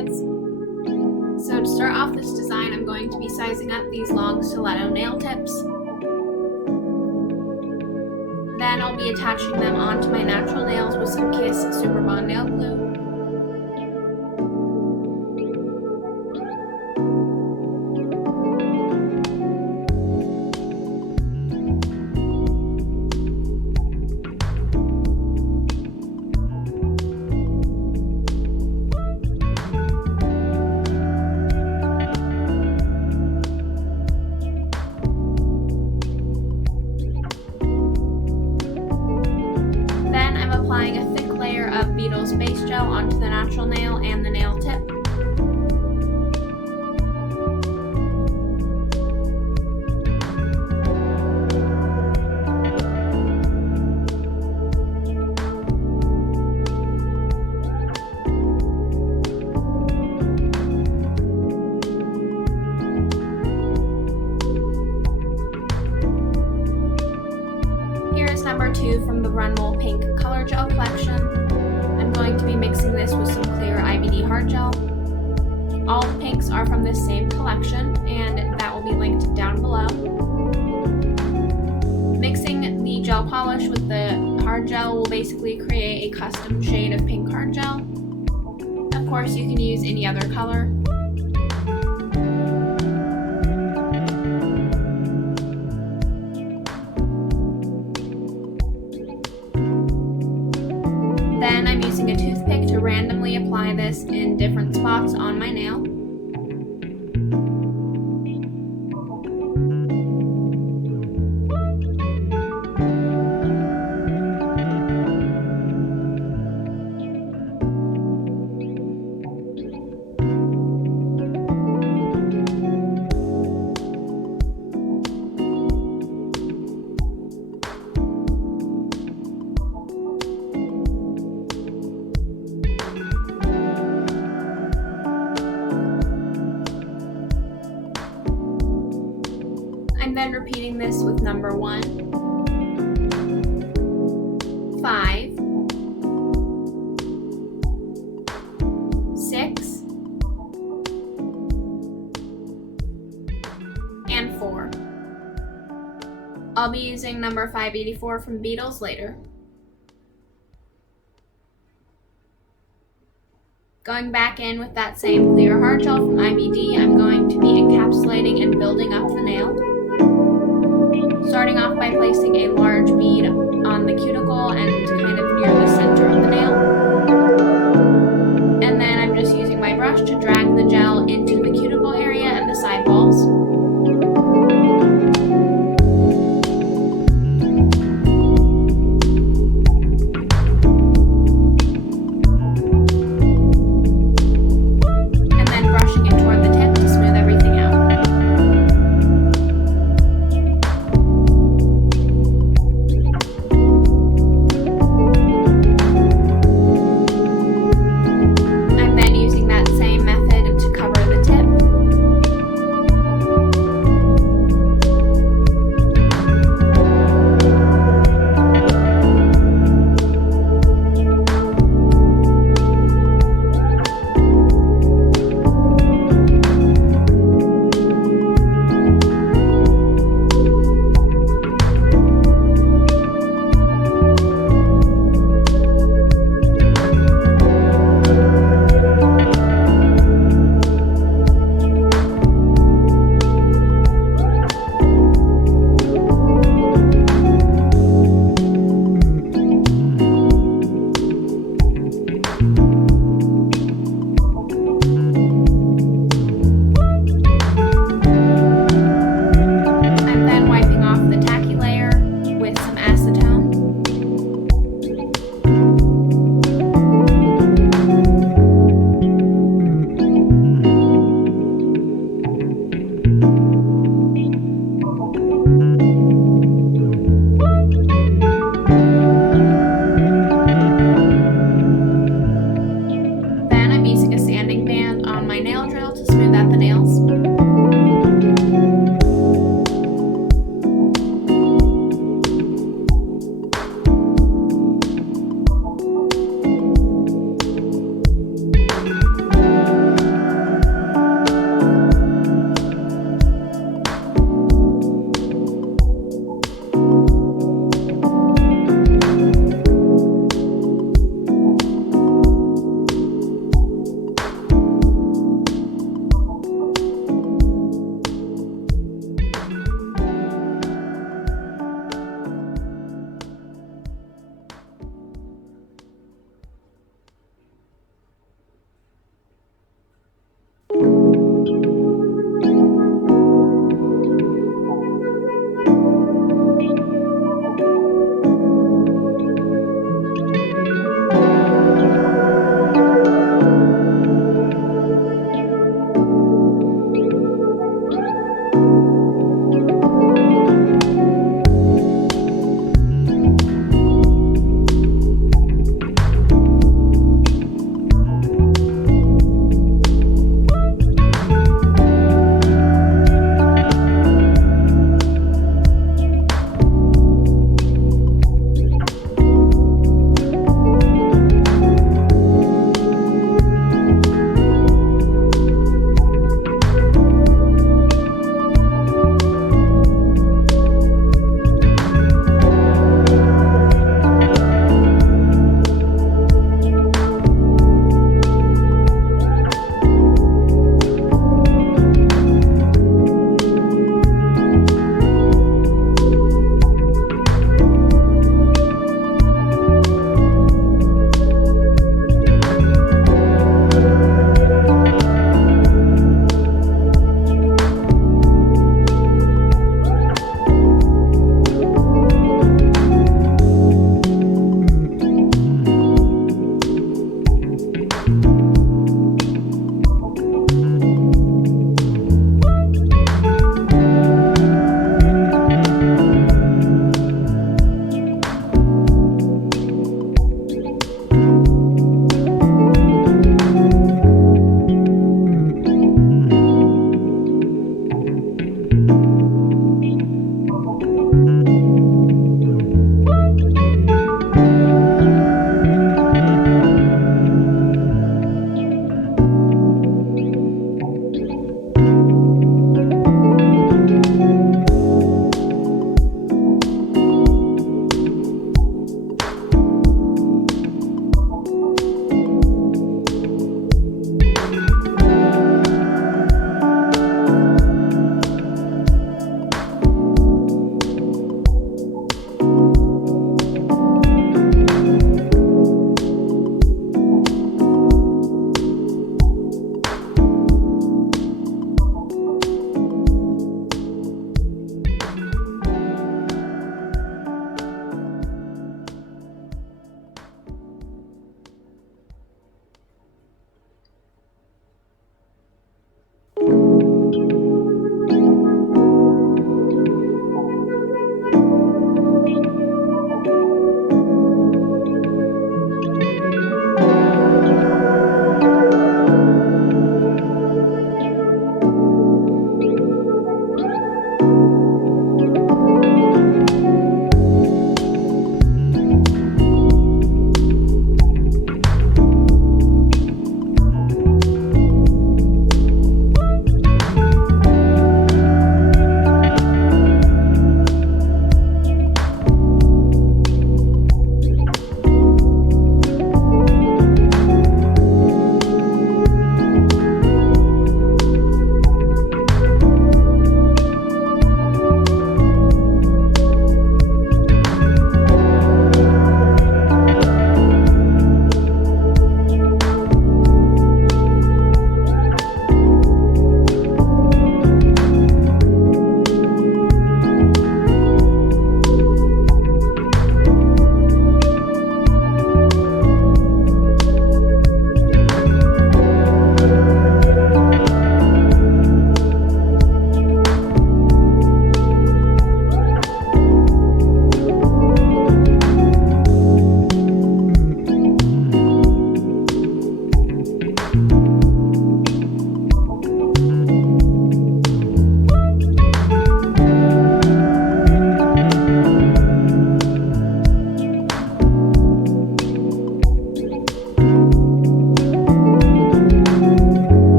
pads. So to start off this design, I'm going to be sizing up these long stiletto nail tips. Then I'll be attaching them onto my natural nails with some Kiss Super Bond nail glue. Applying a thick layer of Beetle's base gel onto the natural nail and the nail tip. Here's number 2 from the Runwell Pink Color Gel collection. I'm going to be mixing this with some clear IBD hard gel. All the pinks are from this same collection, and that will be linked down below. Mixing the gel polish with the hard gel will basically create a custom shade of pink hard gel. Of course, you can use any other color. Then I'm using a toothpick to randomly apply this in different spots on my nail. I'm then repeating this with number 1, 5, 6, and 4. I'll be using number 584 from Beetles later. Going back in with that same clear hard gel from IBD, I'm going to be encapsulating and building up the nail. Starting off by placing a large bead on the cuticle and kind of near the center of the nail. And then I'm just using my brush to drag the gel into the cuticle area and the side walls. And then brushing it toward the tip to smooth everything out.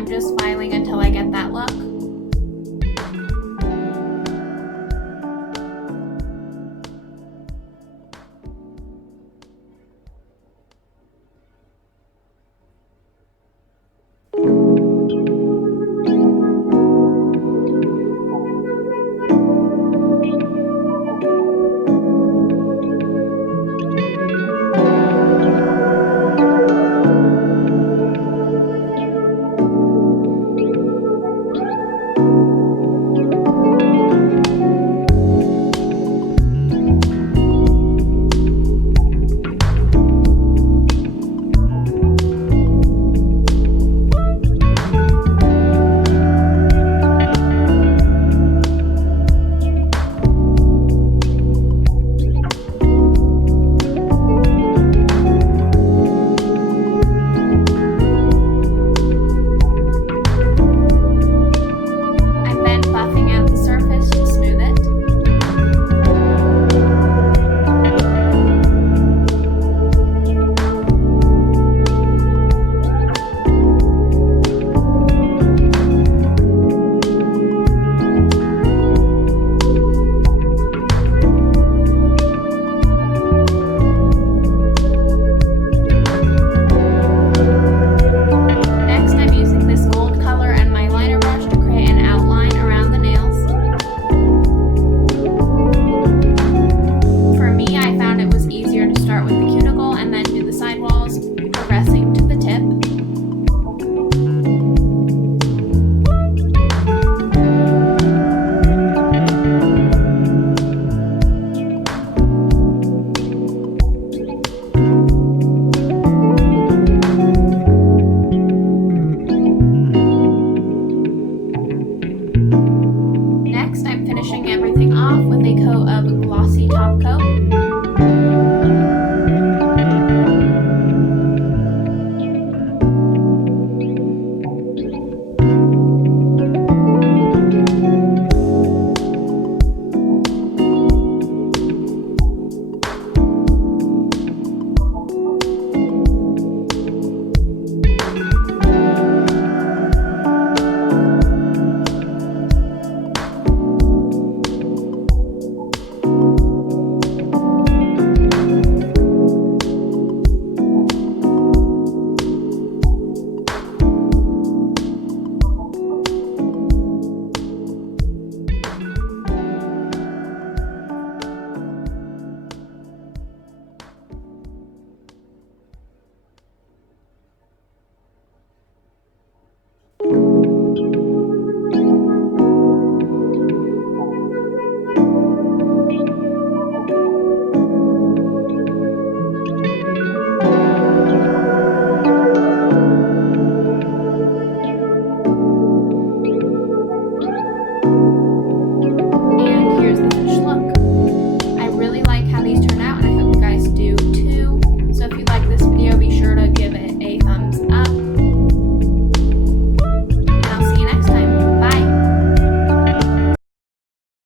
I'm just filing until I get that look. Start with the cuticle and then do the sidewalls.